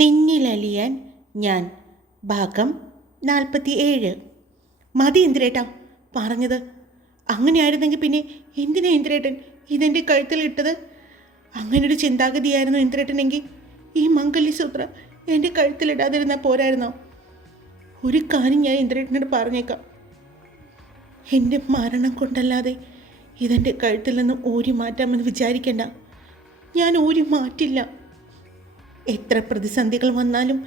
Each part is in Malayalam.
നിന്നിലലിയാൻ ഞാൻ ഭാഗം 47. മതി ഇന്ദ്രേട്ടാ പറഞ്ഞത്. അങ്ങനെയായിരുന്നെങ്കിൽ പിന്നെ എന്തിനാ ഇന്ദ്രേട്ടൻ ഇതെൻ്റെ കഴുത്തിലിട്ടത്? അങ്ങനൊരു ചിന്താഗതിയായിരുന്നു ഇന്ദ്രേട്ടനെങ്കിൽ ഈ മംഗല്യസൂത്ര എൻ്റെ കഴുത്തിലിടാതിരുന്നാൽ പോരായിരുന്നോ? ഒരു കാര്യം ഞാൻ ഇന്ദ്രേട്ടനോട് പറഞ്ഞേക്കാം. എൻ്റെ മരണം കൊണ്ടല്ലാതെ ഇതെൻ്റെ കഴുത്തിൽ നിന്നും ഊരി മാറ്റാമെന്ന് വിചാരിക്കണ്ട. ഞാൻ ഊരി മാറ്റില്ല. എത്ര പ്രതിസന്ധികൾ വന്നാലും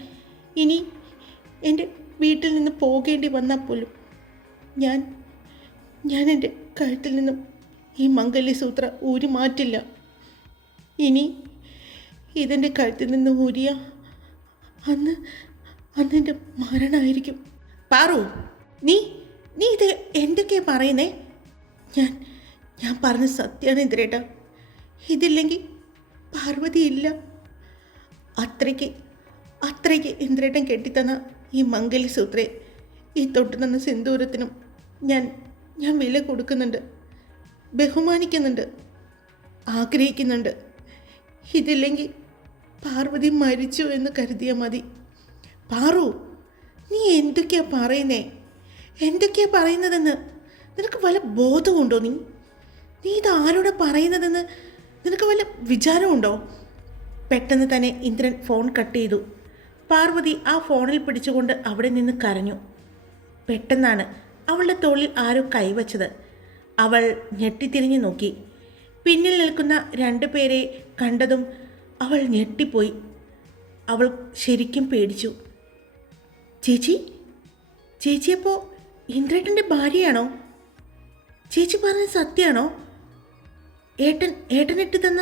ഇനി എൻ്റെ വീട്ടിൽ നിന്ന് പോകേണ്ടി വന്നാൽ പോലും ഞാൻ എൻ്റെ കഴുത്തിൽ നിന്നും ഈ മംഗല്യസൂത്ര ഊരി മാറ്റില്ല. ഇനി ഇതെൻ്റെ കഴുത്തിൽ നിന്ന് ഊരിയ അന്ന് എൻ്റെ മരണമായിരിക്കും. പാറു, നീ ഇത് എന്തൊക്കെയാ പറയുന്നേ? ഞാൻ പറഞ്ഞ സത്യമാണ് ഇന്ദ്രേട്ടാ. ഇതില്ലെങ്കിൽ പാർവതി ഇല്ല. അത്രയ്ക്ക് ഇന്ദ്രേട്ടൻ കെട്ടിത്തന്ന ഈ മംഗല്യസൂത്രേ, ഈ തൊട്ടു തന്ന സിന്ദൂരത്തിനും ഞാൻ വില കൊടുക്കുന്നുണ്ട്, ബഹുമാനിക്കുന്നുണ്ട്, ആഗ്രഹിക്കുന്നുണ്ട്. ഇതില്ലെങ്കിൽ പാർവതി മരിച്ചു എന്ന് കരുതിയാൽ മതി. പാറു, നീ എന്തൊക്കെയാ പറയുന്നതെന്ന് നിനക്ക് വല്ല ബോധമുണ്ടോ? നീ ഇത് ആരോടെ പറയുന്നതെന്ന് നിനക്ക് വല്ല വിചാരമുണ്ടോ? പെട്ടെന്ന് തന്നെ ഇന്ദ്രൻ ഫോൺ കട്ട് ചെയ്തു. പാർവതി ആ ഫോണിൽ പിടിച്ചുകൊണ്ട് അവിടെ നിന്ന് കരഞ്ഞു. പെട്ടെന്നാണ് അവളുടെ തോളിൽ ആരോ കൈവച്ചത്. അവൾ ഞെട്ടിത്തിരിഞ്ഞു നോക്കി. പിന്നിൽ നിൽക്കുന്ന 2 പേരെ കണ്ടതും അവൾ ഞെട്ടിപ്പോയി. അവൾ ശരിക്കും പേടിച്ചു. ചേച്ചി അപ്പോൾ ഇന്ദ്രേട്ടൻ്റെ ഭാര്യയാണോ? ചേച്ചി പറഞ്ഞത് സത്യമാണോ? ഏട്ടനിട്ട് തന്ന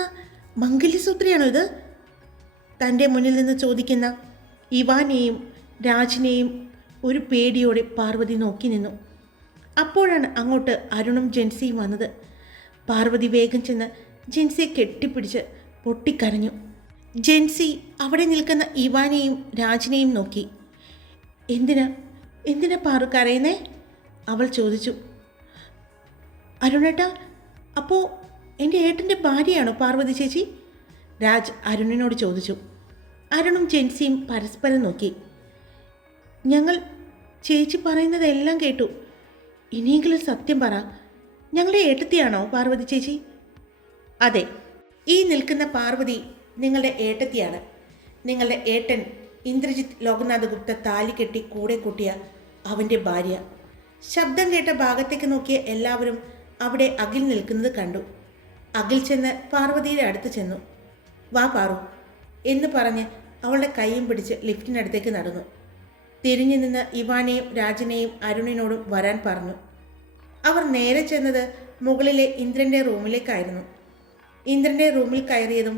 മംഗല്യസൂത്രയാണോ ഇത്? തൻ്റെ മുന്നിൽ നിന്ന് ചോദിക്കുന്ന ഇവാനെയും രാജിനെയും ഒരു പേടിയോടെ പാർവതി നോക്കി നിന്നു. അപ്പോഴാണ് അങ്ങോട്ട് അരുണും ജെൻസിയും വന്നത്. പാർവതി വേഗം ചെന്ന് ജെൻസിയെ കെട്ടിപ്പിടിച്ച് പൊട്ടിക്കരഞ്ഞു. ജെൻസി അവിടെ നിൽക്കുന്ന ഇവാനെയും രാജിനെയും നോക്കി. എന്തിനാ പാറു കരയുന്നേ? അവൾ ചോദിച്ചു. അരുണേട്ടാ, അപ്പോൾ എൻ്റെ ഏട്ടൻ്റെ ഭാര്യയാണോ പാർവതി ചേച്ചി? രാജ് അരുണിനോട് ചോദിച്ചു. അരുണും ജെൻസിയും പരസ്പരം നോക്കി. ഞങ്ങൾ ചേച്ചി പറയുന്നതെല്ലാം കേട്ടു. ഇനിയെങ്കിലും സത്യം പറ, ഞങ്ങളുടെ ഏട്ടത്തിയാണോ പാർവതി ചേച്ചി? അതെ, ഈ നിൽക്കുന്ന പാർവതി നിങ്ങളുടെ ഏട്ടത്തിയാണ്. നിങ്ങളുടെ ഏട്ടൻ ഇന്ദ്രജിത്ത് ലോകനാഥ് ഗുപ്ത താലി കെട്ടി കൂടെ കൂട്ടിയ അവൻ്റെ ഭാര്യ. ശബ്ദം കേട്ട ഭാഗത്തേക്ക് നോക്കിയ എല്ലാവരും അവിടെ അഖിൽ നിൽക്കുന്നത് കണ്ടു. അഖിൽ ചെന്ന് പാർവതിയുടെ അടുത്ത് ചെന്നു. വാ പാറു എന്ന് പറഞ്ഞ് അവളുടെ കൈയും പിടിച്ച് ലിഫ്റ്റിനടുത്തേക്ക് നടന്നു. തിരിഞ്ഞു നിന്ന് ഇവാനെയും രാജനെയും അരുണിനോടും വരാൻ പറഞ്ഞു. അവർ നേരെ ചെന്നത് മുകളിലെ ഇന്ദ്രൻ്റെ റൂമിലേക്കായിരുന്നു. ഇന്ദ്രൻ്റെ റൂമിൽ കയറിയതും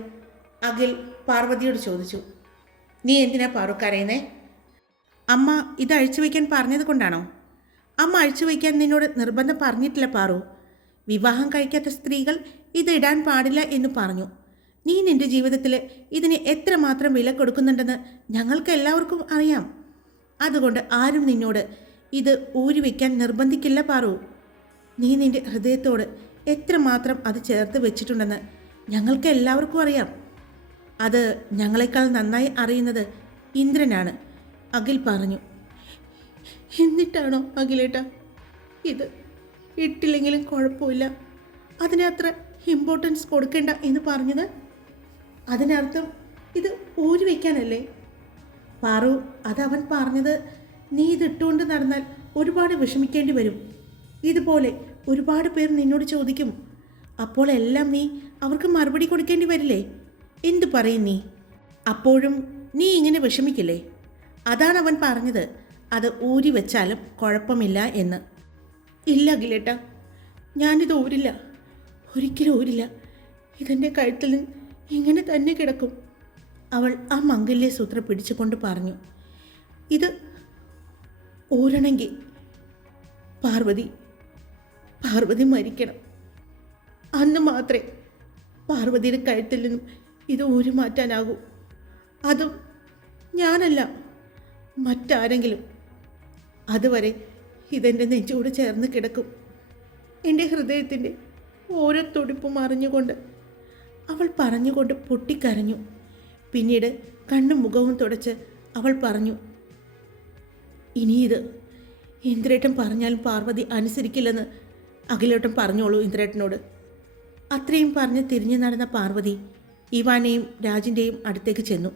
അഖിൽ പാർവതിയോട് ചോദിച്ചു. നീ എന്തിനാ പാറു കരയുന്നേ? അമ്മ ഇത് അഴിച്ചു വയ്ക്കാൻ പറഞ്ഞത് കൊണ്ടാണോ? അമ്മ അഴിച്ചു വയ്ക്കാൻ നിന്നോട് നിർബന്ധം പറഞ്ഞിട്ടില്ല പാറു. വിവാഹം കഴിക്കാത്ത സ്ത്രീകൾ ഇത് ഇടാൻ പാടില്ല എന്ന് പറഞ്ഞു. നീ നിൻ്റെ ജീവിതത്തിൽ ഇതിന് എത്രമാത്രം വില കൊടുക്കുന്നുണ്ടെന്ന് ഞങ്ങൾക്ക് എല്ലാവർക്കും അറിയാം. അതുകൊണ്ട് ആരും നിന്നോട് ഇത് ഊരി വയ്ക്കാൻ നിർബന്ധിക്കില്ല പാറു. നീ നിൻ്റെ ഹൃദയത്തോട് എത്രമാത്രം അത് ചേർത്ത് വെച്ചിട്ടുണ്ടെന്ന് ഞങ്ങൾക്ക് എല്ലാവർക്കും അറിയാം. അത് ഞങ്ങളെക്കാൾ നന്നായി അറിയുന്നത് ഇന്ദ്രനാണ്, അഖിൽ പറഞ്ഞു. എന്നിട്ടാണോ അഖിലേട്ടാ ഇത് ഇട്ടില്ലെങ്കിലും കുഴപ്പമില്ല, അതിന് അത്ര ഇമ്പോർട്ടൻസ് കൊടുക്കേണ്ട എന്ന് പറഞ്ഞത്? അതിനർത്ഥം ഇത് ഊരി വയ്ക്കാനല്ലേ? പാറു, അതവൻ പറഞ്ഞത് നീ ഇതിട്ടുകൊണ്ട് നടന്നാൽ ഒരുപാട് വിഷമിക്കേണ്ടി വരും. ഇതുപോലെ ഒരുപാട് പേർ നിന്നോട് ചോദിക്കും. അപ്പോൾ എല്ലാം നീ അവർക്ക് മറുപടി കൊടുക്കേണ്ടി വരില്ലേ? എന്തു പറയും നീ? അപ്പോഴും നീ ഇങ്ങനെ വിഷമിക്കില്ലേ? അതാണ് അവൻ പറഞ്ഞത്, അത് ഊരി വെച്ചാലും കുഴപ്പമില്ല എന്ന്. ഇല്ല അഖിലേട്ടാ, ഞാനിത് ഊരില്ല, ഒരിക്കലും ഊരില്ല. ഇതെൻ്റെ കഴുത്തിൽ നിന്ന് ഇങ്ങനെ തന്നെ കിടക്കും. അവൾ ആ മംഗല്യസൂത്രം പിടിച്ചുകൊണ്ട് പറഞ്ഞു. ഇത് ഊരണമെങ്കിൽ പാർവതി മരിക്കണം. അന്ന് മാത്രമേ പാർവതിയുടെ കഴുത്തിൽ നിന്നും ഇത് ഊരി മാറ്റാനാകൂ. അതും ഞാനല്ല, മറ്റാരെങ്കിലും. അതുവരെ ഇതെൻ്റെ നെഞ്ചോട് ചേർന്ന് കിടക്കും. എൻ്റെ ഹൃദയത്തിൻ്റെ ഓരോ തുടിപ്പും അറിഞ്ഞുകൊണ്ട് അവൾ പറഞ്ഞുകൊണ്ട് പൊട്ടിക്കരഞ്ഞു. പിന്നീട് കണ്ണും മുഖവും തുടച്ച് അവൾ പറഞ്ഞു, ഇനി ഇത് ഇന്ദ്രേട്ടൻ പറഞ്ഞാലും പാർവതി അനുസരിക്കില്ലെന്ന് അഖിലേട്ടൻ പറഞ്ഞോളൂ ഇന്ദ്രേട്ടനോട്. അത്രയും പറഞ്ഞ് തിരിഞ്ഞു നടന്ന പാർവതി ഇവാനെയും രാജിൻ്റെയും അടുത്തേക്ക് ചെന്നു.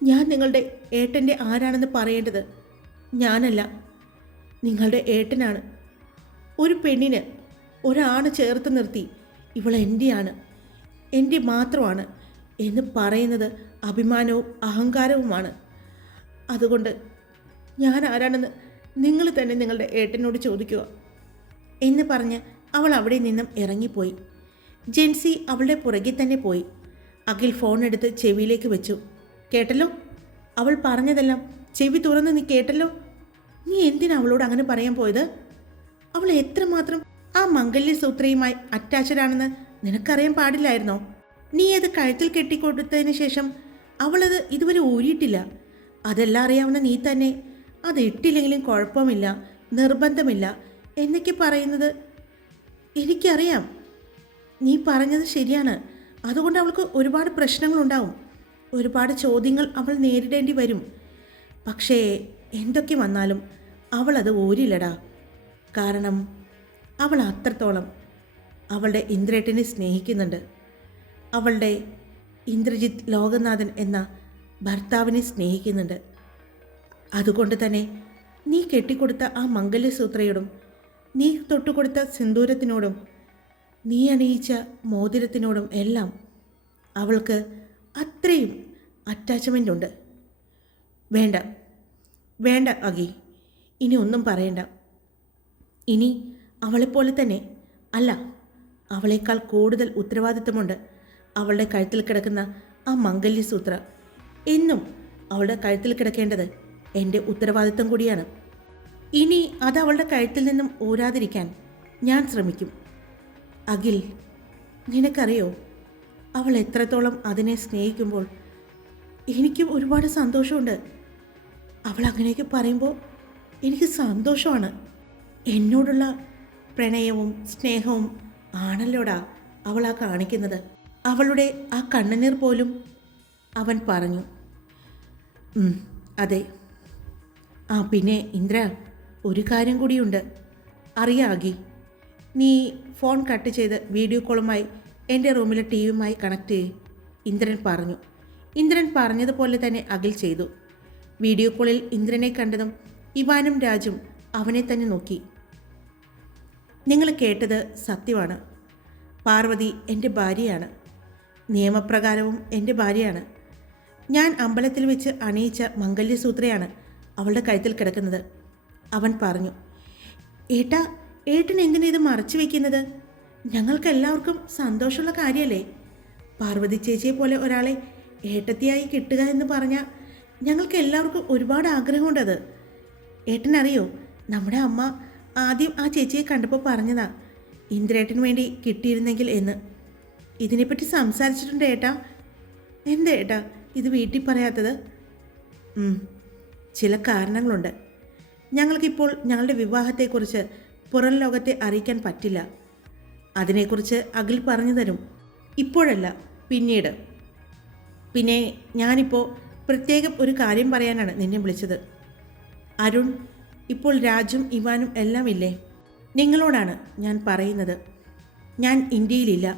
ഞാൻ നിങ്ങളുടെ ഏട്ടൻ്റെ ആരാണെന്ന് പറയേണ്ടത് ഞാനല്ല, നിങ്ങളുടെ ഏട്ടനാണ്. ഒരു പെണ്ണിന് ഒരാണ് ചേർത്ത് നിർത്തി ഇവൾ എൻ്റെയാണ്, എൻ്റെ മാത്രമാണ് എന്ന് പറയുന്നത് അഭിമാനവും അഹങ്കാരവുമാണ്. അതുകൊണ്ട് ഞാൻ ആരാണെന്ന് നിങ്ങൾ തന്നെ നിങ്ങളുടെ ഏട്ടനോട് ചോദിക്കുക എന്ന് പറഞ്ഞ് അവൾ അവിടെ നിന്നും ഇറങ്ങിപ്പോയി. ജെൻസി അവളുടെ പുറകെ തന്നെ പോയി. അഖിൽ ഫോൺ എടുത്ത് ചെവിയിലേക്ക് വെച്ചു. കേട്ടല്ലോ, അവൾ പറഞ്ഞതെല്ലാം ചെവി തുറന്ന് നീ കേട്ടല്ലോ. നീ എന്തിനാ അവളോട് അങ്ങനെ പറയാൻ പോയത്? അവൾ എത്രമാത്രം ആ മംഗല്യസൂത്രയുമായി അറ്റാച്ചഡാണെന്ന് നിനക്കറിയാൻ പാടില്ലായിരുന്നോ? നീ അത് കഴുത്തിൽ കെട്ടിക്കൊടുത്തതിന് ശേഷം അവളത് ഇതുവരെ ഊരിയിട്ടില്ല. അതെല്ലാം അറിയാവുന്ന നീ തന്നെ അത് ഇട്ടില്ലെങ്കിലും കുഴപ്പമില്ല, നിർബന്ധമില്ല എന്നൊക്കെ പറയുന്നത് എനിക്കറിയാം. നീ പറഞ്ഞത് ശരിയാണ്. അതുകൊണ്ട് അവൾക്ക് ഒരുപാട് പ്രശ്നങ്ങളുണ്ടാവും, ഒരുപാട് ചോദ്യങ്ങൾ അവൾ നേരിടേണ്ടി വരും. പക്ഷേ എന്തൊക്കെ വന്നാലും അവളത് ഊരില്ലടാ. കാരണം അവൾ അത്രത്തോളം അവളുടെ ഇന്ദ്രേട്ടനെ സ്നേഹിക്കുന്നുണ്ട്. അവളുടെ ഇന്ദ്രജിത്ത് ലോകനാഥൻ എന്ന ഭർത്താവിനെ സ്നേഹിക്കുന്നുണ്ട്. അതുകൊണ്ട് തന്നെ നീ കെട്ടിക്കൊടുത്ത ആ മംഗല്യസൂത്രയോടും നീ തൊട്ടുകൊടുത്ത സിന്ദൂരത്തിനോടും നീ അണിയിച്ച മോതിരത്തിനോടും എല്ലാം അവൾക്ക് അത്രയും അറ്റാച്ച്മെൻ്റ് ഉണ്ട്. വേണ്ട വേണ്ട അഖി, ഇനി ഒന്നും പറയണ്ട. ഇനി അവളെപ്പോലെ തന്നെ അല്ല, അവളേക്കാൾ കൂടുതൽ ഉത്തരവാദിത്തമുണ്ട് അവളുടെ കഴുത്തിൽ കിടക്കുന്ന ആ മംഗല്യസൂത്ര. എന്നും അവളുടെ കഴുത്തിൽ കിടക്കേണ്ടത് എൻ്റെ ഉത്തരവാദിത്തം കൂടിയാണ്. ഇനി അത് അവളുടെ കഴുത്തിൽ നിന്നും ഊരാതിരിക്കാൻ ഞാൻ ശ്രമിക്കും. അഖിൽ, നിനക്കറിയോ അവൾ എത്രത്തോളം അതിനെ സ്നേഹിക്കുമ്പോൾ എനിക്കും ഒരുപാട് സന്തോഷമുണ്ട്. അവൾ അങ്ങനെയൊക്കെ പറയുമ്പോൾ എനിക്ക് സന്തോഷമാണ്. എന്നോടുള്ള പ്രണയവും സ്നേഹവും ആണല്ലോടാ അവൾ ആ കാണിക്കുന്നത്. അവളുടെ ആ കണ്ണുനീർ പോലും. അവൻ പറഞ്ഞു. അതെ. ആ പിന്നെ ഇന്ദ്ര, ഒരു കാര്യം കൂടിയുണ്ട്. അറിയാകി, നീ ഫോൺ കട്ട് ചെയ്ത് വീഡിയോ കോളുമായി എൻ്റെ റൂമിലെ ടി വിയുമായി കണക്ട് ചെയ്യ്, ഇന്ദ്രൻ പറഞ്ഞു. ഇന്ദ്രൻ പറഞ്ഞതുപോലെ തന്നെ അഖിൽ ചെയ്തു. വീഡിയോ കോളിൽ ഇന്ദ്രനെ കണ്ടതും ഇവാനും രാജും അവനെ തന്നെ നോക്കി. നിങ്ങൾ കേട്ടത് സത്യമാണ്. പാർവതി എൻ്റെ ഭാര്യയാണ്. നിയമപ്രകാരവും എൻ്റെ ഭാര്യയാണ്. ഞാൻ അമ്പലത്തിൽ വെച്ച് അണിയിച്ച മംഗല്യസൂത്രയാണ് അവളുടെ കഴുത്തിൽ കിടക്കുന്നത്, അവൻ പറഞ്ഞു. ഏട്ടൻ എന്തിനാ ഇത് മറച്ചു വയ്ക്കുന്നത്? ഞങ്ങൾക്ക് എല്ലാവർക്കും സന്തോഷമുള്ള കാര്യമല്ലേ? പാർവതി ചേച്ചിയെ പോലെ ഒരാളെ ഏട്ടത്തിയായി കിട്ടുക എന്ന് പറഞ്ഞാൽ ഞങ്ങൾക്ക് എല്ലാവർക്കും ഒരുപാട് ആഗ്രഹമുണ്ടത്. ഏട്ടനറിയോ, നമ്മുടെ അമ്മ ആദ്യം ആ ചേച്ചിയെ കണ്ടപ്പോൾ പറഞ്ഞതാ ഇന്ദ്രേട്ടന് വേണ്ടി കിട്ടിയിരുന്നെങ്കിൽ എന്ന്. ഇതിനെപ്പറ്റി സംസാരിച്ചിട്ടുണ്ട് ഏട്ടാ. എന്താ ഏട്ടാ ഇത് വീട്ടിൽ പറയാത്തത്? ചില കാരണങ്ങളുണ്ട്. ഞങ്ങൾക്കിപ്പോൾ ഞങ്ങളുടെ വിവാഹത്തെക്കുറിച്ച് പുറം ലോകത്തെ അറിയിക്കാൻ പറ്റില്ല. അതിനെക്കുറിച്ച് അഖിൽ പറഞ്ഞു തരും. ഇപ്പോഴല്ല, പിന്നീട്. പിന്നെ ഞാനിപ്പോൾ പ്രത്യേകം ഒരു കാര്യം പറയാനാണ് നിന്നെ വിളിച്ചത്. അരുൺ, ഇപ്പോൾ രാജും ഇവാനും എല്ലാം ഇല്ലേ? നിങ്ങളോടാണ് ഞാൻ പറയുന്നത്. ഞാൻ ഇന്ത്യയിലില്ല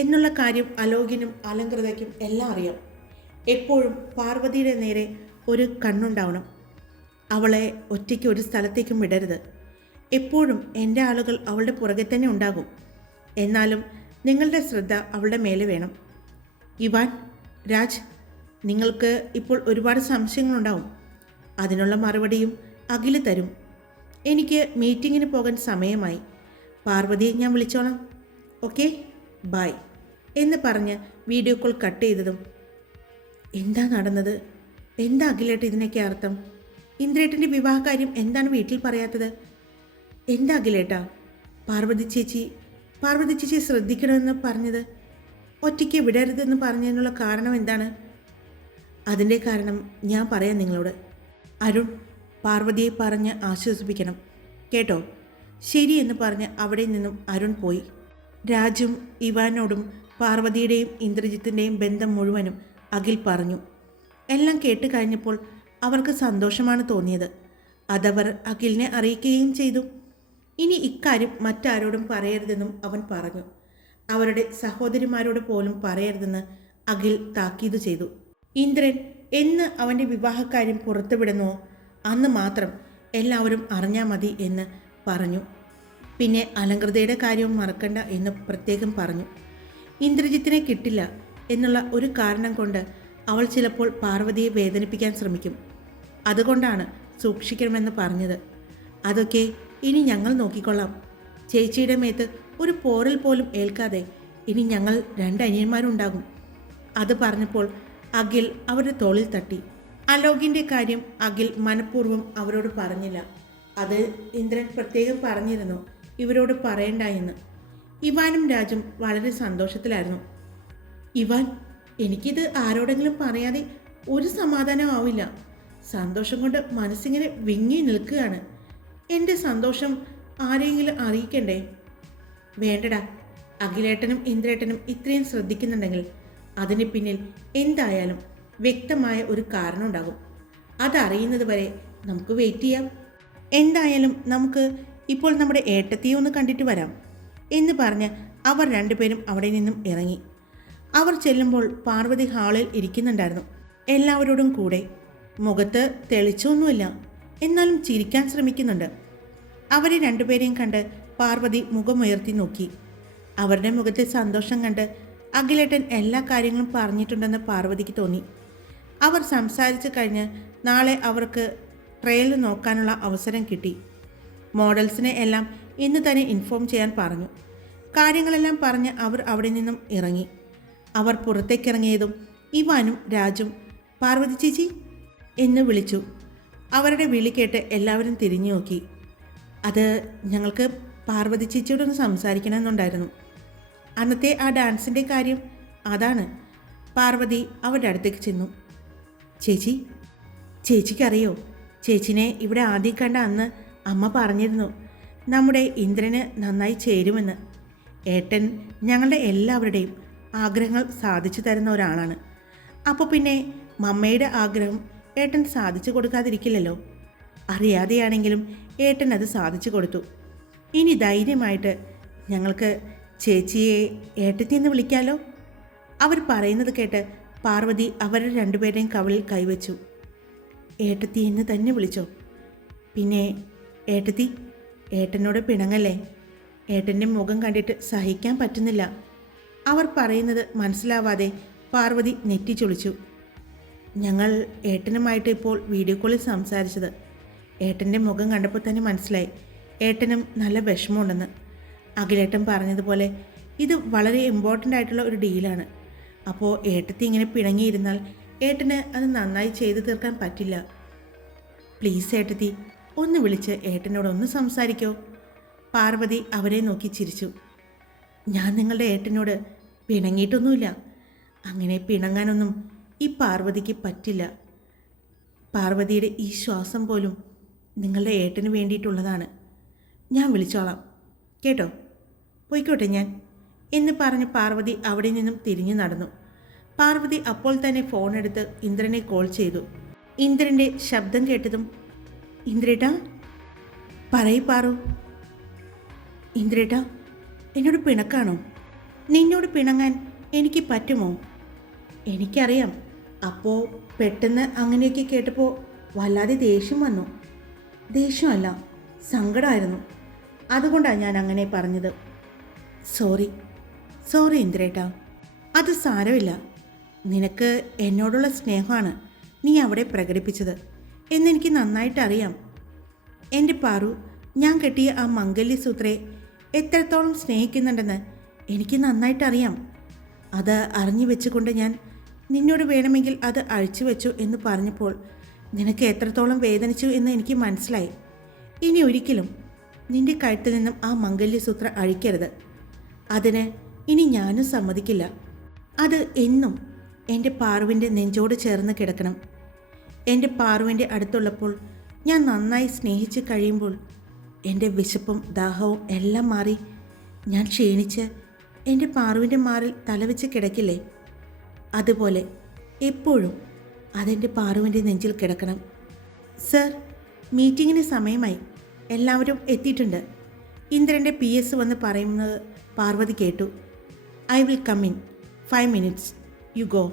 എന്നുള്ള കാര്യം അലോകിനും അലങ്കൃതയ്ക്കും എല്ലാം അറിയാം. എപ്പോഴും പാർവതിയുടെ നേരെ ഒരു കണ്ണുണ്ടാവണം. അവളെ ഒറ്റയ്ക്ക് ഒരു സ്ഥലത്തേക്കും വിടരുത്. എപ്പോഴും എൻ്റെ ആളുകൾ അവളുടെ പുറകെ തന്നെ ഉണ്ടാകും. എന്നാലും നിങ്ങളുടെ ശ്രദ്ധ അവളുടെ മേലെ വേണം. ഇവാൻ, രാജ്, നിങ്ങൾക്ക് ഇപ്പോൾ ഒരുപാട് സംശയങ്ങളുണ്ടാവും. അതിനുള്ള മറുപടിയും അഖിൽ തരും. എനിക്ക് മീറ്റിങ്ങിന് പോകാൻ സമയമായി. പാർവതിയെ ഞാൻ വിളിച്ചോളാം. ഓക്കെ, ബൈ എന്ന് പറഞ്ഞ് വീഡിയോ കോൾ കട്ട് ചെയ്തതും, എന്താ നടന്നത്? എന്താ അഖിലേട്ട ഇതിനൊക്കെ അർത്ഥം? ഇന്ദ്രേട്ടൻ്റെ വിവാഹകാര്യം എന്താണ് വീട്ടിൽ പറയാത്തത്? എന്താ അഖിലേട്ടാ പാർവതി ചേച്ചി ശ്രദ്ധിക്കണമെന്ന് പറഞ്ഞത്? ഒറ്റയ്ക്ക് വിടരുതെന്ന് പറഞ്ഞതിനുള്ള കാരണം എന്താണ്? അതിൻ്റെ കാരണം ഞാൻ പറയാം നിങ്ങളോട്. അരുൺ, പാർവതിയെ പറഞ്ഞ് ആശ്വസിപ്പിക്കണം കേട്ടോ. ശരി എന്ന് പറഞ്ഞ് അവിടെ നിന്നും അരുൺ പോയി. രാജും ഇവാനോടും പാർവതിയുടെയും ഇന്ദ്രജിത്തിൻ്റെയും ബന്ധം മുഴുവനും അഖിൽ പറഞ്ഞു. എല്ലാം കേട്ട് കഴിഞ്ഞപ്പോൾ അവർക്ക് സന്തോഷമാണ് തോന്നിയത്. അതവർ അഖിലിനെ അറിയിക്കുകയും ചെയ്തു. ഇനി ഇക്കാര്യം മറ്റാരോടും പറയരുതെന്നും അവൻ പറഞ്ഞു. അവരുടെ സഹോദരിമാരോട് പോലും പറയരുതെന്ന് അഖിൽ താക്കീത് ചെയ്തു. ഇന്ദ്രൻ എന്ന് അവൻ്റെ വിവാഹക്കാര്യം പുറത്തുവിടുന്നുവോ അന്ന് മാത്രം എല്ലാവരും അറിഞ്ഞാൽ മതി എന്ന് പറഞ്ഞു. പിന്നെ അലങ്കൃതയുടെ കാര്യവും മറക്കണ്ട എന്ന് പ്രത്യേകം പറഞ്ഞു. ഇന്ദ്രജിത്തിനെ കിട്ടില്ല എന്നുള്ള ഒരു കാരണം കൊണ്ട് അവൾ ചിലപ്പോൾ പാർവതിയെ വേദനിപ്പിക്കാൻ ശ്രമിക്കും. അതുകൊണ്ടാണ് സൂക്ഷിക്കണമെന്ന് പറഞ്ഞത്. അതൊക്കെ ഇനി ഞങ്ങൾ നോക്കിക്കൊള്ളാം. ചേച്ചിയുടെ മേത്ത് ഒരു പോറൽ പോലും ഏൽക്കാതെ ഇനി ഞങ്ങൾ 2 അനിയന്മാരുണ്ടാകും. അത് പറഞ്ഞപ്പോൾ അഖിൽ അവരുടെ തോളിൽ തട്ടി. അലോകിൻ്റെ കാര്യം അഖിൽ മനഃപൂർവ്വം അവരോട് പറഞ്ഞില്ല. അത് ഇന്ദ്രൻ പ്രത്യേകം പറഞ്ഞിരുന്നു ഇവരോട് പറയണ്ട എന്ന്. ഇവാനും രാജും വളരെ സന്തോഷത്തിലായിരുന്നു. ഇവാൻ, എനിക്കിത് ആരോടെങ്കിലും പറയാതെ ഒരു സമാധാനമാവില്ല. സന്തോഷം കൊണ്ട് മനസ്സിങ്ങനെ വിങ്ങി നിൽക്കുകയാണ്. എൻ്റെ സന്തോഷം ആരെങ്കിലും അറിയിക്കണ്ടേ? വേണ്ടടാ, അഖിലേട്ടനും ഇന്ദ്രേട്ടനും ഇത്രയും ശ്രദ്ധിക്കുന്നുണ്ടെങ്കിൽ അതിന് പിന്നിൽ എന്തായാലും വ്യക്തമായ ഒരു കാരണം ഉണ്ടാകും. അതറിയുന്നത് വരെ നമുക്ക് വെയിറ്റ് ചെയ്യാം. എന്തായാലും നമുക്ക് ഇപ്പോൾ നമ്മുടെ ഏട്ടത്തിയെ ഒന്ന് കണ്ടിട്ട് വരാം എന്ന് പറഞ്ഞ് അവർ രണ്ടുപേരും അവിടെ നിന്നും ഇറങ്ങി. അവർ ചെല്ലുമ്പോൾ പാർവതി ഹാളിൽ ഇരിക്കുന്നുണ്ടായിരുന്നു, എല്ലാവരോടും കൂടെ. മുഖത്ത് തെളിച്ചൊന്നുമില്ല, എന്നാലും ചിരിക്കാൻ ശ്രമിക്കുന്നുണ്ട്. അവരെ രണ്ടുപേരെയും കണ്ട് പാർവതി മുഖമുയർത്തി നോക്കി. അവരുടെ മുഖത്തെ സന്തോഷം കണ്ട് അഖിലേട്ടൻ എല്ലാ കാര്യങ്ങളും പറഞ്ഞിട്ടുണ്ടെന്ന് പാർവതിക്ക് തോന്നി. അവർ സംസാരിച്ച് കഴിഞ്ഞ് നാളെ അവർക്ക് ട്രയൽ നോക്കാനുള്ള അവസരം കിട്ടി. മോഡൽസിനെ എല്ലാം ഇന്ന് തന്നെ ഇൻഫോം ചെയ്യാൻ പറഞ്ഞു. കാര്യങ്ങളെല്ലാം പറഞ്ഞ് അവർ അവിടെ നിന്നും ഇറങ്ങി. അവർ പുറത്തേക്കിറങ്ങിയതും ഇവാനും രാജും പാർവതി ചേച്ചി എന്ന് വിളിച്ചു. അവരുടെ വിളി കേട്ട് എല്ലാവരും തിരിഞ്ഞു നോക്കി. അത് ഞങ്ങൾക്ക് പാർവതി ചേച്ചിയോടൊന്ന് സംസാരിക്കണമെന്നുണ്ടായിരുന്നു. അന്നത്തെ ആ ഡാൻസിൻ്റെ കാര്യം അതാണ്. പാർവതി അവരുടെ അടുത്തേക്ക് ചെന്നു. ചേച്ചിക്കറിയോ, ചേച്ചിനെ ഇവിടെ ആദ്യം കണ്ട അന്ന് അമ്മ പറഞ്ഞിരുന്നു നമ്മുടെ ഇന്ദ്രന് നന്നായി ചേരുമെന്ന്. ഏട്ടൻ ഞങ്ങളുടെ എല്ലാവരുടെയും ആഗ്രഹങ്ങൾ സാധിച്ചു തരുന്ന ഒരാളാണ്. അപ്പോൾ പിന്നെ മമ്മയുടെ ആഗ്രഹം ഏട്ടൻ സാധിച്ചു കൊടുക്കാതിരിക്കില്ലല്ലോ. അറിയാതെയാണെങ്കിലും ഏട്ടൻ അത് സാധിച്ചു കൊടുത്തു. ഇനി ധൈര്യമായിട്ട് ഞങ്ങൾക്ക് ചേച്ചിയെ ഏട്ടത്തിയെന്ന് വിളിക്കാലോ. അവർ പറയുന്നത് കേട്ട് പാർവതി അവരുടെ രണ്ടുപേരുടെയും കവിളിൽ കൈവച്ചു. ഏട്ടത്തി എന്ന് തന്നെ വിളിച്ചോ. പിന്നെ ഏട്ടത്തി, ഏട്ടനോട് പിണങ്ങല്ലേ. ഏട്ടൻ്റെ മുഖം കണ്ടിട്ട് സഹിക്കാൻ പറ്റുന്നില്ല. അവർ പറയുന്നത് മനസ്സിലാവാതെ പാർവതി നെറ്റിച്ചൊളിച്ചു. ഞങ്ങൾ ഏട്ടനുമായിട്ട് ഇപ്പോൾ വീഡിയോ കോളിൽ സംസാരിച്ചത്. ഏട്ടൻ്റെ മുഖം കണ്ടപ്പോൾ തന്നെ മനസ്സിലായി ഏട്ടനും നല്ല വിഷമമുണ്ടെന്ന്. അഖിലേട്ടൻ പറഞ്ഞതുപോലെ ഇത് വളരെ ഇമ്പോർട്ടൻ്റ് ആയിട്ടുള്ള ഒരു ഡീലാണ്. അപ്പോൾ ഏട്ടത്തി ഇങ്ങനെ പിണങ്ങിയിരുന്നാൽ ഏട്ടന് അത് നന്നായി ചെയ്തു തീർക്കാൻ പറ്റില്ല. പ്ലീസ് ഏട്ടത്തി, ഒന്ന് വിളിച്ച് ഏട്ടനോടൊന്ന് സംസാരിക്കോ. പാർവതി അവരെ നോക്കി ചിരിച്ചു. ഞാൻ നിങ്ങളുടെ ഏട്ടനോട് പിണങ്ങിയിട്ടൊന്നുമില്ല. അങ്ങനെ പിണങ്ങാനൊന്നും ഈ പാർവതിക്ക് പറ്റില്ല. പാർവതിയുടെ ഈ ശ്വാസം പോലും നിങ്ങളുടെ ഏട്ടന് വേണ്ടിയിട്ടുള്ളതാണ്. ഞാൻ വിളിച്ചോളാം കേട്ടോ. പോയിക്കോട്ടെ ഞാൻ എന്ന് പറഞ്ഞ് പാർവതി അവിടെ നിന്നും തിരിഞ്ഞു നടന്നു. പാർവതി അപ്പോൾ തന്നെ ഫോണെടുത്ത് ഇന്ദ്രനെ കോൾ ചെയ്തു. ഇന്ദ്രൻ്റെ ശബ്ദം കേട്ടതും, ഇന്ദ്രേട്ടാ പറയ് പാറു. ഇന്ദ്രേട്ടാ, എന്നോട് പിണക്കാണോ? നിന്നോട് പിണങ്ങാൻ എനിക്ക് പറ്റുമോ? എനിക്കറിയാം. അപ്പോൾ പെട്ടെന്ന് അങ്ങനെയൊക്കെ കേട്ടപ്പോൾ വല്ലാതെ ദേഷ്യം വന്നു. ദേഷ്യമല്ല, സങ്കടമായിരുന്നു. അതുകൊണ്ടാണ് ഞാൻ അങ്ങനെ പറഞ്ഞത്. സോറി ഇന്ദ്രേട്ടാ. അത് സാരമില്ല. നിനക്ക് എന്നോടുള്ള സ്നേഹമാണ് നീ അവിടെ പ്രകടിപ്പിച്ചത് എന്നെനിക്ക് നന്നായിട്ടറിയാം. എൻ്റെ പാറു, ഞാൻ കെട്ടിയ ആ മംഗല്യസൂത്രയെ എത്രത്തോളം സ്നേഹിക്കുന്നുണ്ടെന്ന് എനിക്ക് നന്നായിട്ടറിയാം. അത് അറിഞ്ഞു വെച്ചുകൊണ്ട് ഞാൻ നിന്നോട് വേണമെങ്കിൽ അത് അഴിച്ചു വെച്ചു എന്ന് പറഞ്ഞപ്പോൾ നിനക്ക് എത്രത്തോളം വേദനിച്ചു എന്ന് എനിക്ക് മനസ്സിലായി. ഇനി ഒരിക്കലും നിന്റെ കഴുത്തിൽ നിന്നും ആ മംഗല്യസൂത്രം അഴിക്കരുത്. അതിന് ഇനി ഞാനും സമ്മതിക്കില്ല. അത് എന്നും എൻ്റെ പാറുവിൻ്റെ നെഞ്ചോട് ചേർന്ന് കിടക്കണം. എൻ്റെ പാറുവിൻ്റെ അടുത്തുള്ളപ്പോൾ, ഞാൻ നന്നായി സ്നേഹിച്ച് കഴിയുമ്പോൾ എൻ്റെ വിശപ്പും ദാഹവും എല്ലാം മാറി ഞാൻ ക്ഷീണിച്ച് എൻ്റെ പാറുവിൻ്റെ മാറിൽ തലവെച്ച് കിടക്കില്ലേ, അതുപോലെ എപ്പോഴും അതെൻ്റെ പാറുവിൻ്റെ നെഞ്ചിൽ കിടക്കണം. സർ, മീറ്റിങ്ങിന് സമയമായി. എല്ലാവരും എത്തിയിട്ടുണ്ട്. ഇന്ദ്രൻ്റെ PS വന്ന് പറയുന്നത് പാർവതി കേട്ടു. I will come in 5 minutes. You go.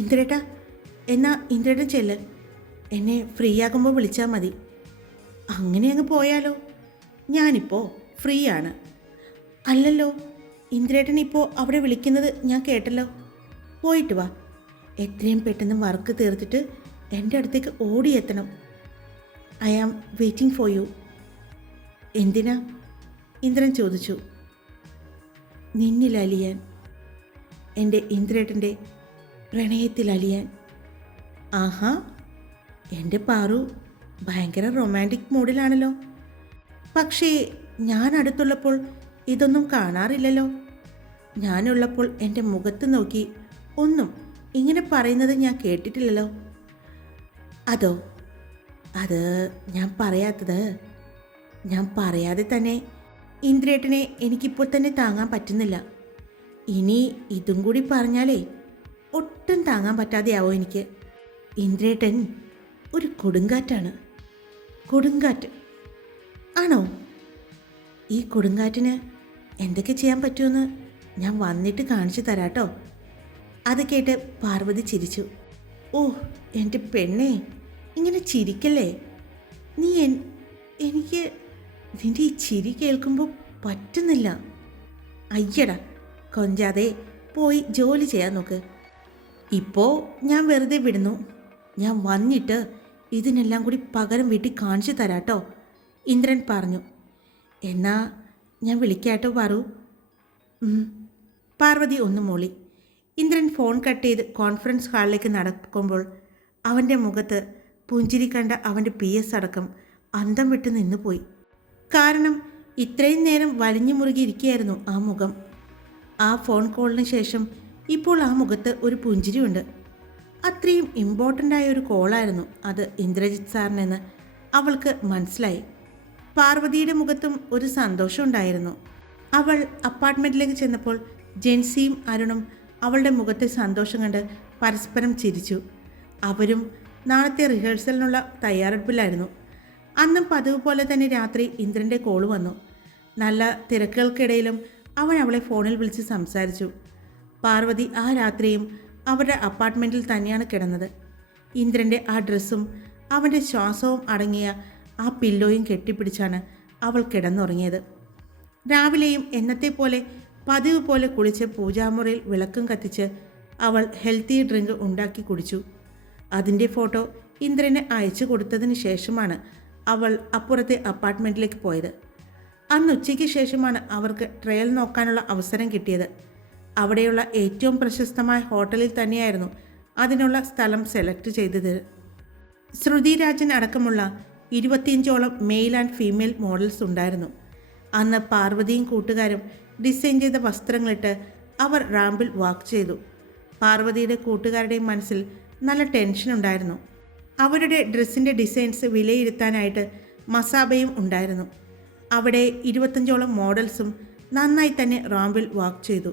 ഇന്ദ്രേട്ടാ, എന്നാ ഇന്ദ്രേട്ടൻ ചെല്ല്. എന്നെ ഫ്രീ ആകുമ്പോൾ വിളിച്ചാൽ മതി. അങ്ങനെ അങ്ങ് പോയാലോ? ഞാനിപ്പോൾ ഫ്രീ ആണ്. അല്ലല്ലോ, ഇന്ദ്രേട്ടൻ ഇപ്പോൾ അവിടെ വിളിക്കുന്നത് ഞാൻ കേട്ടല്ലോ. പോയിട്ട് വാ. എത്രയും പെട്ടെന്ന് വർക്ക് തീർത്തിട്ട് എൻ്റെ അടുത്തേക്ക് ഓടിയെത്തണം. I am waiting for you. എന്തിനാ? ഇന്ദ്രൻ ചോദിച്ചു. നിന്നിൽ അലിയാൻ, എൻ്റെ ഇന്ദ്രേട്ടൻ്റെ പ്രണയത്തിൽ അലിയാൻ. ആഹാ, എൻ്റെ പാറു ഭയങ്കര റൊമാൻറ്റിക് മൂഡിലാണല്ലോ. പക്ഷേ ഞാൻ അടുത്തുള്ളപ്പോൾ ഇതൊന്നും കാണാറില്ലല്ലോ. ഞാനുള്ളപ്പോൾ എൻ്റെ മുഖത്ത് നോക്കി ഒന്നും ഇങ്ങനെ പറയുന്നത് ഞാൻ കേട്ടിട്ടില്ലല്ലോ. അതോ, അത് ഞാൻ പറയാതെ തന്നെ ഇന്ദ്രേട്ടനെ എനിക്കിപ്പോൾ തന്നെ താങ്ങാൻ പറ്റുന്നില്ല. ഇനി ഇതും കൂടി പറഞ്ഞാലേ ഒട്ടും താങ്ങാൻ പറ്റാതെയാവോ എനിക്ക്. ഇന്ദ്രേട്ടൻ ഒരു കൊടുങ്കാറ്റാണ്. കൊടുങ്കാറ്റ് ആണോ? ഈ കൊടുങ്കാറ്റിന് എന്തൊക്കെ ചെയ്യാൻ പറ്റുമെന്ന് ഞാൻ വന്നിട്ട് കാണിച്ചു തരാട്ടോ. അത് കേട്ട് പാർവതി ചിരിച്ചു. ഓ എൻ്റെ പെണ്ണേ, ഇങ്ങനെ ചിരിക്കല്ലേ നീ. എനിക്ക് നിൻ്റെ ഈ ചിരി കേൾക്കുമ്പോൾ പറ്റുന്നില്ല. അയ്യടാ, കൊഞ്ചാതെ പോയി ജോലി ചെയ്യാൻ നോക്ക്. ഇപ്പോൾ ഞാൻ വെറുതെ വിടുന്നു. ഞാൻ വന്നിട്ട് ഇതിനെല്ലാം കൂടി പകരം വീട്ടിൽ കാണിച്ചു തരാട്ടോ, ഇന്ദ്രൻ പറഞ്ഞു. എന്നാ ഞാൻ വിളിക്കാട്ടോ പാറു. പാർവതി ഒന്ന് മൂളി. ഇന്ദ്രൻ ഫോൺ കട്ട് ചെയ്ത് കോൺഫറൻസ് ഹാളിലേക്ക് നടക്കുമ്പോൾ അവൻ്റെ മുഖത്ത് പുഞ്ചിരി കണ്ട അവൻ്റെ PS അടക്കം അന്തം വിട്ട് നിന്നുപോയി. കാരണം ഇത്രയും നേരം വലിഞ്ഞു മുറുകിയിരിക്കുകയായിരുന്നു ആ മുഖം. ആ ഫോൺ കോളിന് ശേഷം ഇപ്പോൾ ആ മുഖത്ത് ഒരു പുഞ്ചിരിയുണ്ട്. അത്രയും ഇമ്പോർട്ടൻ്റായ ഒരു കോളായിരുന്നു അത് ഇന്ദ്രജിത്ത് സാറിനെന്ന് അവൾക്ക് മനസ്സിലായി. പാർവതിയുടെ മുഖത്തും ഒരു സന്തോഷം ഉണ്ടായിരുന്നു. അവൾ അപ്പാർട്ട്മെൻറ്റിലേക്ക് ചെന്നപ്പോൾ ജെൻസിയും അരുണും അവളുടെ മുഖത്തെ സന്തോഷം കണ്ട് പരസ്പരം ചിരിച്ചു. അവരും നാളത്തെ റിഹേഴ്സലിനുള്ള തയ്യാറെടുപ്പിലായിരുന്നു. അന്നും പതിവ് പോലെ തന്നെ രാത്രി ഇന്ദ്രൻ്റെ കോള് വന്നു. നല്ല തിരക്കുകൾക്കിടയിലും അവൻ അവളെ ഫോണിൽ വിളിച്ച് സംസാരിച്ചു. പാർവതി ആ രാത്രിയും അവരുടെ അപ്പാർട്ട്മെൻറ്റിൽ തന്നെയാണ് കിടന്നത്. ഇന്ദ്രൻ്റെ ആ ഡ്രസ്സും അവൻ്റെ ശ്വാസവും അടങ്ങിയ ആ പില്ലോയും കെട്ടിപ്പിടിച്ചാണ് അവൾ കിടന്നുറങ്ങിയത്. രാവിലെയും എന്നത്തെ പോലെ പതിവ് പോലെ കുളിച്ച് പൂജാമുറിയിൽ വിളക്കും കത്തിച്ച് അവൾ ഹെൽത്തി ഡ്രിങ്ക് ഉണ്ടാക്കി കുടിച്ചു. അതിൻ്റെ ഫോട്ടോ ഇന്ദ്രന് അയച്ചു കൊടുത്തതിന് ശേഷമാണ് അവൾ അപ്പുറത്തെ അപ്പാർട്ട്മെൻറ്റിലേക്ക് പോയത്. അന്ന് ഉച്ചയ്ക്ക് ശേഷമാണ് അവർക്ക് ട്രയൽ നോക്കാനുള്ള അവസരം കിട്ടിയത്. അവിടെയുള്ള ഏറ്റവും പ്രശസ്തമായ ഹോട്ടലിൽ തന്നെയായിരുന്നു അതിനുള്ള സ്ഥലം സെലക്ട് ചെയ്തത്. ശ്രുതി രാജൻ അടക്കമുള്ള 25ഓളം മെയിൽ ആൻഡ് ഫീമെയിൽ മോഡൽസ് ഉണ്ടായിരുന്നു. അന്ന് പാർവതിയും കൂട്ടുകാരും ഡിസൈൻ ചെയ്ത വസ്ത്രങ്ങളിട്ട് അവർ റാമ്പിൽ വാക്ക് ചെയ്തു. പാർവതിയുടെ കൂട്ടുകാരുടെയും മനസ്സിൽ നല്ല ടെൻഷൻ ഉണ്ടായിരുന്നു. അവരുടെ ഡ്രസ്സിൻ്റെ ഡിസൈൻസ് വിലയിരുത്താനായിട്ട് മസാബയും ഉണ്ടായിരുന്നു. അവിടെ 25ഓളം മോഡൽസും നന്നായി തന്നെ റാമ്പിൽ വാക്ക് ചെയ്തു.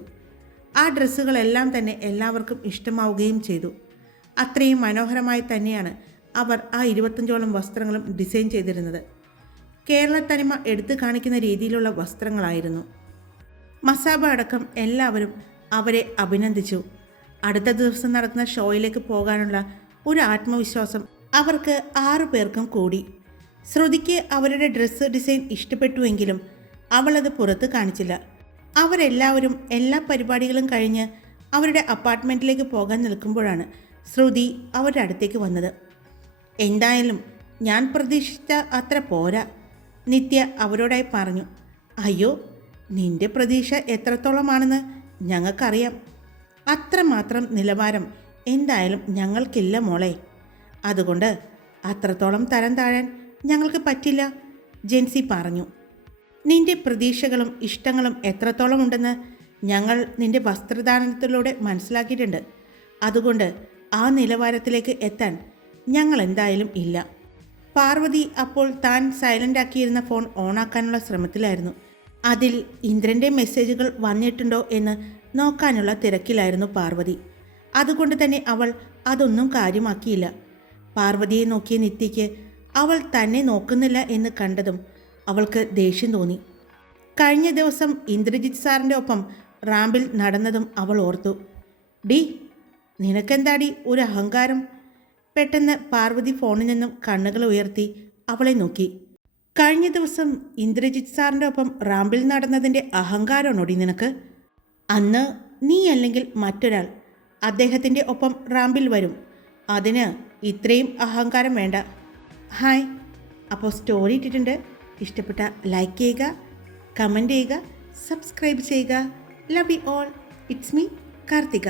ആ ഡ്രസ്സുകളെല്ലാം തന്നെ എല്ലാവർക്കും ഇഷ്ടമാവുകയും ചെയ്തു. അത്രയും മനോഹരമായി തന്നെയാണ് അവർ ആ 25ഓളം വസ്ത്രങ്ങളും ഡിസൈൻ ചെയ്തിരുന്നത്. കേരള തനിമ എടുത്തു കാണിക്കുന്ന രീതിയിലുള്ള വസ്ത്രങ്ങളായിരുന്നു. മസാബ അടക്കം എല്ലാവരും അവരെ അഭിനന്ദിച്ചു. അടുത്ത ദിവസം നടക്കുന്ന ഷോയിലേക്ക് പോകാനുള്ള ഒരു ആത്മവിശ്വാസം അവർക്ക് 6 പേർക്കും കൂടി. ശ്രുതിക്ക് അവരുടെ ഡ്രസ്സ് ഡിസൈൻ ഇഷ്ടപ്പെട്ടുവെങ്കിലും അവളത് പുറത്ത് കാണിച്ചില്ല. അവരെല്ലാവരും എല്ലാ പരിപാടികളും കഴിഞ്ഞ് അവരുടെ അപ്പാർട്ട്മെൻറ്റിലേക്ക് പോകാൻ നിൽക്കുമ്പോഴാണ് ശ്രുതി അവരുടെ അടുത്തേക്ക് വന്നത്. എന്തായാലും ഞാൻ പ്രതീക്ഷിച്ച അത്ര പോരാ, നിത്യ അവരോടായി പറഞ്ഞു. അയ്യോ, നിന്റെ പ്രതീക്ഷ എത്രത്തോളമാണെന്ന് ഞങ്ങൾക്കറിയാം. അത്രമാത്രം നിലവാരം എന്തായാലും ഞങ്ങൾക്കില്ല മോളെ. അതുകൊണ്ട് അത്രത്തോളം തരം താഴാൻ ഞങ്ങൾക്ക് പറ്റില്ല, ജെൻസി പറഞ്ഞു. നിന്റെ പ്രതീക്ഷകളും ഇഷ്ടങ്ങളും എത്രത്തോളം ഉണ്ടെന്ന് ഞങ്ങൾ നിന്റെ വസ്ത്രധാരണത്തിലൂടെ മനസ്സിലാക്കിയിട്ടുണ്ട്. അതുകൊണ്ട് ആ നിലവാരത്തിലേക്ക് എത്താൻ ഞങ്ങൾ എന്തായാലും ഇല്ല. പാർവതി അപ്പോൾ താൻ സൈലൻ്റ് ആക്കിയിരുന്ന ഫോൺ ഓണാക്കാനുള്ള ശ്രമത്തിലായിരുന്നു. അതിൽ ഇന്ദ്രൻ്റെ മെസ്സേജുകൾ വന്നിട്ടുണ്ടോ എന്ന് നോക്കാനുള്ള തിരക്കിലായിരുന്നു പാർവതി. അതുകൊണ്ട് തന്നെ അവൾ അതൊന്നും കാര്യമാക്കിയില്ല. പാർവതിയെ നോക്കിയ നിത്യയ്ക്ക് അവൾ തന്നെ നോക്കുന്നില്ല എന്ന് കണ്ടതും അവൾക്ക് ദേഷ്യം തോന്നി. കഴിഞ്ഞ ദിവസം ഇന്ദ്രജിത്ത് സാറിൻ്റെ ഒപ്പം റാമ്പിൽ നടന്നതും അവൾ ഓർത്തു. ഡി, നിനക്കെന്താടി ഒരു അഹങ്കാരം? പെട്ടെന്ന് പാർവതി ഫോണിൽ നിന്നും കണ്ണുകൾ ഉയർത്തി അവളെ നോക്കി. കഴിഞ്ഞ ദിവസം ഇന്ദ്രജിത്ത് സാറിൻ്റെ ഒപ്പം റാമ്പിൽ നടന്നതിൻ്റെ അഹങ്കാരമാണോടി നിനക്ക്? അന്ന് നീ അല്ലെങ്കിൽ മറ്റൊരാൾ അദ്ദേഹത്തിൻ്റെ ഒപ്പം റാമ്പിൽ വരും, അതിന് ഇത്രയും അഹങ്കാരം വേണ്ട. ഹായ്, അപ്പോൾ സ്റ്റോറി ഇട്ടിട്ടുണ്ട്. ഇഷ്ടപ്പെട്ട ലൈക്ക് ചെയ്യുക, കമൻറ്റ് ചെയ്യുക, സബ്സ്ക്രൈബ് ചെയ്യുക. Love you all. It's me Karthika.